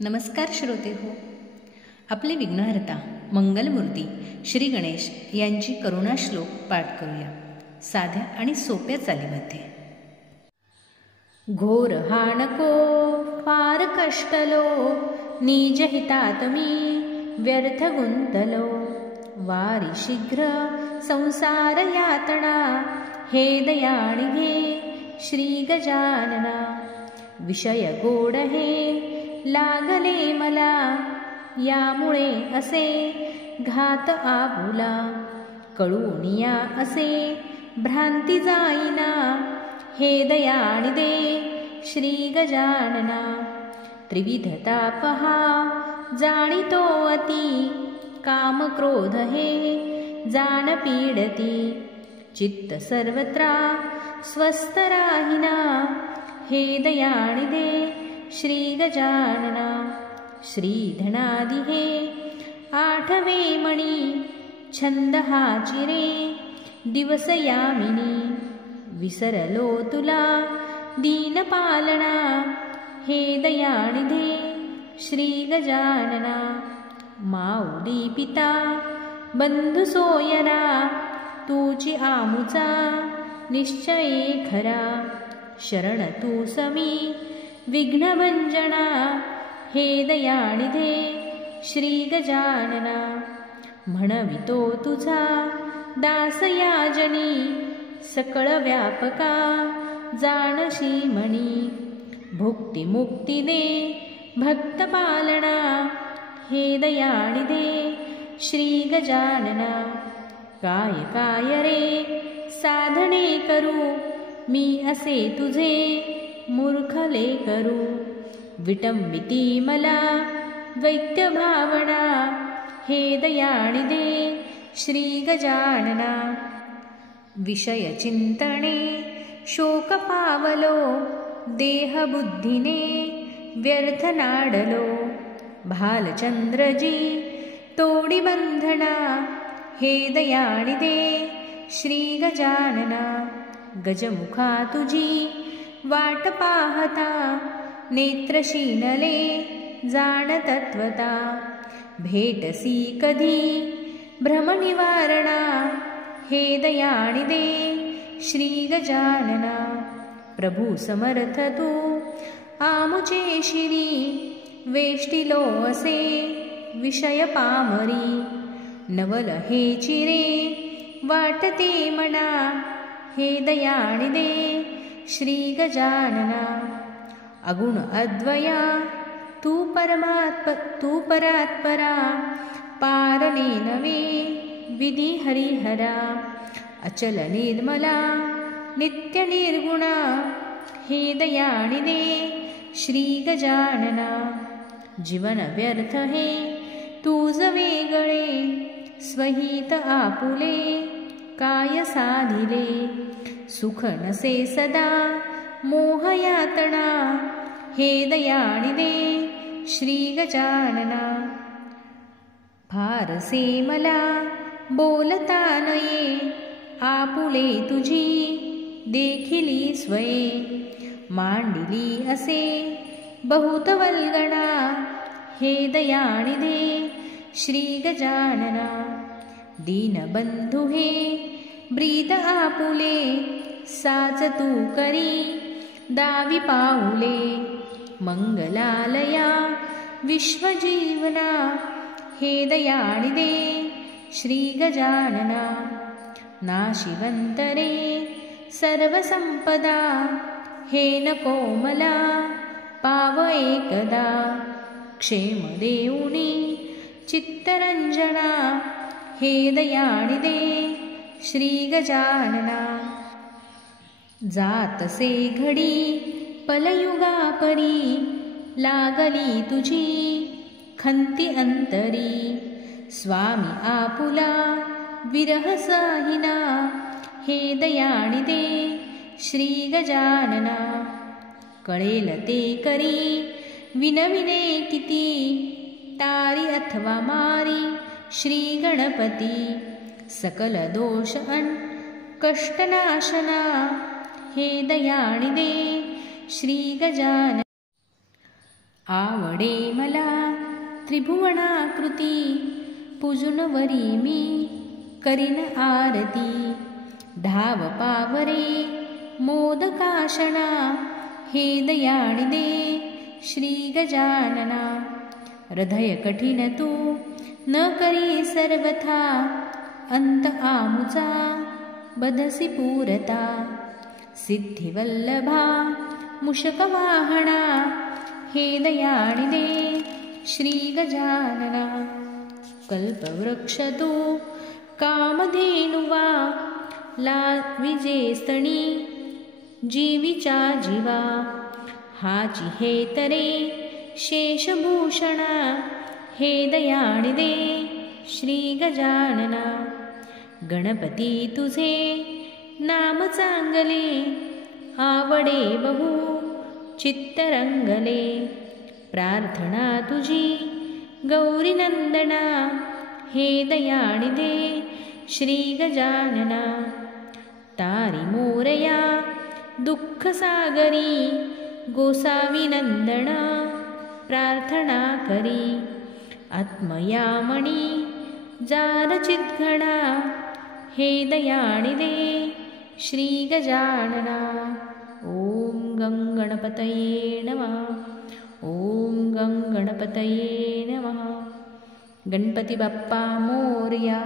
नमस्कार श्रोते हो. आपले विघ्नहर्ता मंगलमूर्ती श्री गणेश यांची करुणा श्लोक पाठ करूया साध्या आणि सोप्या चालीमध्ये. घोर हा नको फार कष्टलो, निज हितात मी व्यर्थ गुंतलो. वारी शीघ्र संसार यातना, हे दयाळी घे श्री गजानना. विषय गोड हे लागले मला, यामुळे असे घात आपुला. कळूनिया असे भ्रांती जाईना, हे दयाळी दे श्री गजानना. त्रिविधता पहा जाणितो अति, काम क्रोध हे जाण पीडती. चित्त सर्वत्र स्वस्थ राहिना, हे दयाळी दे श्री गजानना. श्रीधनादि हे आठवे मणी, छंद हा चिरे दिवस यामिनी. विसरलो तुला दीनपालना, हे दयाळी दे श्री गजानना. माऊली पिता बंधू सोयरा, तुची आमुचा निश्चये खरा. शरण तू समी विघ्नभंजना, हे दयाळी दे श्री गजानना. म्हणवितो तुझा दास याजनी, सकळ व्यापका जाणशी मणी. भुक्ती मुक्ती दे भक्त पालना, हे दयाळी दे श्री गजानना. काय काय रे साधने करू, मी असे तुझे मूर्खले करू. विटंबिती मला द्वैत्य भावना, हे दयाळी दे श्री गजानना. विषय चिंतने शोक पावलो, देह बुद्धीने व्यर्थ नाडलो. भालचंद्रजी तोडी बंधना, हे दयाळी दे श्री गजानना. गजमुखा तुझी वाट पाहता, नेत्र शीनले जाण तत्वता. भेटसी कधी भ्रमनिवारणा, हे दयाळी दे श्री गजानना. प्रभू समर्थ तू आमुचे शिरी, वेष्टिलो असे विषय पामरी. नवल हे चिरे वाटते मना, हे दयाळी दे श्री गजानना. अगुण अद्वया तू परात्परा, पारणे नवे विधी हरिहरा. अचल निर्मला नित्य निर्गुणा, हे दयाळी दे श्री गजानना. जीवन व्यर्थ हे तुझ वेगळे, स्वहित आपुले काय साधिले. सुख नसे सदा मोह यातना, हे दयाळी दे श्री गजानना. फारसे मला बोलता नये, आपुले तुझी देखिली स्वये. मांडिली असे बहुत वल्गणा, हे दयाळी दे श्री गजानना. दीनबंधु हे ब्रीद आपुले, साच तू करी दावी पाऊले. मंगलालया विश्वजीवना, हे दयाळी दे श्री गजानना. नाशिवंतरे सर्वसंपदा, हे नको मला पाव एकदा. क्षेम देऊनी चित्तरंजना, हे दयाळी दे श्री गजानना. जातसे घडी पलयुगा परी, लागली तुझी खंती अंतरी. स्वामी आपुला विरह साहिना, हे दयाळी दे श्री गजानना. कळेल ते करी विनविने किती, तारी अथवा मारी श्री गणपती. सकल दोष अन कष्टनाशना, हे दयाळी दे श्री गजानन. आवडे मला त्रिभुवनाकृती, पूजुन वरी मी करीन आरती. धाव पावरे मोदकाशना, हे दयाळी दे श्री गजानना. हृदय कठीण तू न करी सर्वथा, अंत आमुचा बधसी पूरता. सिद्धिवल्लभा मूषकवाहना, हे दयाळी दे श्री गजानना. कल्पवृक्ष तू कामधेनुवा, लाविजे स्तनी जीवीच्या जीवा. हाची हे तरे शेषभूषणा, हे दयाळी दे श्री गजानना. गणपती तुझे नाम चांगले, आवडे बहु चित्तरंगले. प्रार्थना तुझी गौरीनंदना, हे दयाळी दे श्री गजानना. तारी मोरया दुःख सागरी, गोसावी नंदन प्रार्थना करी. आत्मयामणी जार चिद्घडा, हे दयाळी दे श्री गजानना. ओम गं गणपतये नमः. ओम गं गणपतये नमः. गणपती बाप्पा मोरया.